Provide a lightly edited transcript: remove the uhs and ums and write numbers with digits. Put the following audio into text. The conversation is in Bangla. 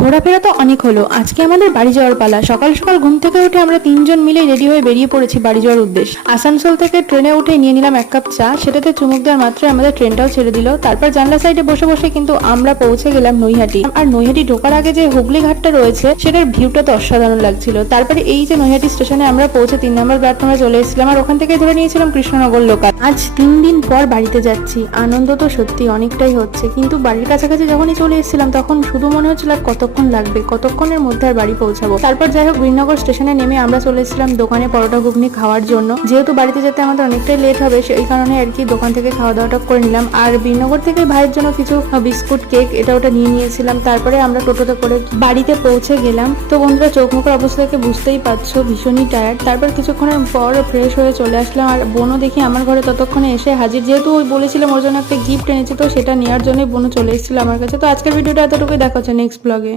ঘোরাফেরা তো অনেক হলো, আজকে আমাদের বাড়ি যাওয়ার পালা। সকাল সকাল ঘুম থেকে উঠে আমরা তিনজন মিলে রেডি হয়ে বেরিয়ে পড়েছি বাড়ি যাওয়ার উদ্দেশ্যে। আসানসোল থেকে ট্রেনে উঠে নিয়ে নিলাম এক কাপ চা, সেটাতে চুমুক দেওয়ার মাত্রই আমাদের ট্রেনটাও ছেড়ে দিল। তারপর জানলা সাইডে বসে বসে কিন্তু আমরা পৌঁছে গেলাম নৈহাটি। আর নৈহাটি ঢোকার আগে যে হুগলি ঘাটটা রয়েছে সেটার ভিউটা তো অসাধারণ লাগছিল। তারপরে এই যে নৈহাটি স্টেশনে আমরা পৌঁছে 3 নম্বর প্ল্যাটফর্মে চলে এসেছিলাম, আর ওখান থেকে ধরে নিয়েছিলাম কৃষ্ণনগর লোকাল। আজ 3 দিন পর বাড়িতে যাচ্ছি, আনন্দ তো সত্যি অনেকটাই হচ্ছে, কিন্তু বাড়ির কাছাকাছি যখনই চলে এসেছিলাম তখন শুধু মনে হচ্ছিল কতক্ষণ লাগবে, কতক্ষণের মধ্যে আর বাড়ি পৌঁছাবো। তারপর যাই হোক বীরনগর স্টেশনে নেমে আমরা চলে এসেছিলাম দোকানে পরোটা ঘুগনি খাওয়ার জন্য। যেহেতু বাড়িতে যেতে আমাদের অনেকটাই লেট হবে, সেই কারণে আর কি দোকান থেকে খাওয়া দাওয়াটা করে নিলাম। আর বীরনগর থেকে ভাইয়ের জন্য কিছু বিস্কুট কেক এটা ওটা নিয়ে নিয়েছিলাম। তারপরে আমরা টোটোতে করে বাড়িতে পৌঁছে গেলাম। তো বন্ধুরা, চোখ মুখের অবস্থা থেকে বুঝতেই পারছো ভীষণই টায়ার্ড। তারপর কিছুক্ষণের পর ফ্রেশ হয়ে চলে আসলাম, আর বোনও দেখি আমার ঘরে ততক্ষণে এসে হাজির। যেহেতু ওই বলেছিলাম ওর জন্য একটা গিফট এনেছি, তো সেটা নেওয়ার জন্যই বোনও চলে এসেছিল আমার কাছে। তো আজকের ভিডিওটা এতটুকুই, দেখা হচ্ছে নেক্সট ব্লগে।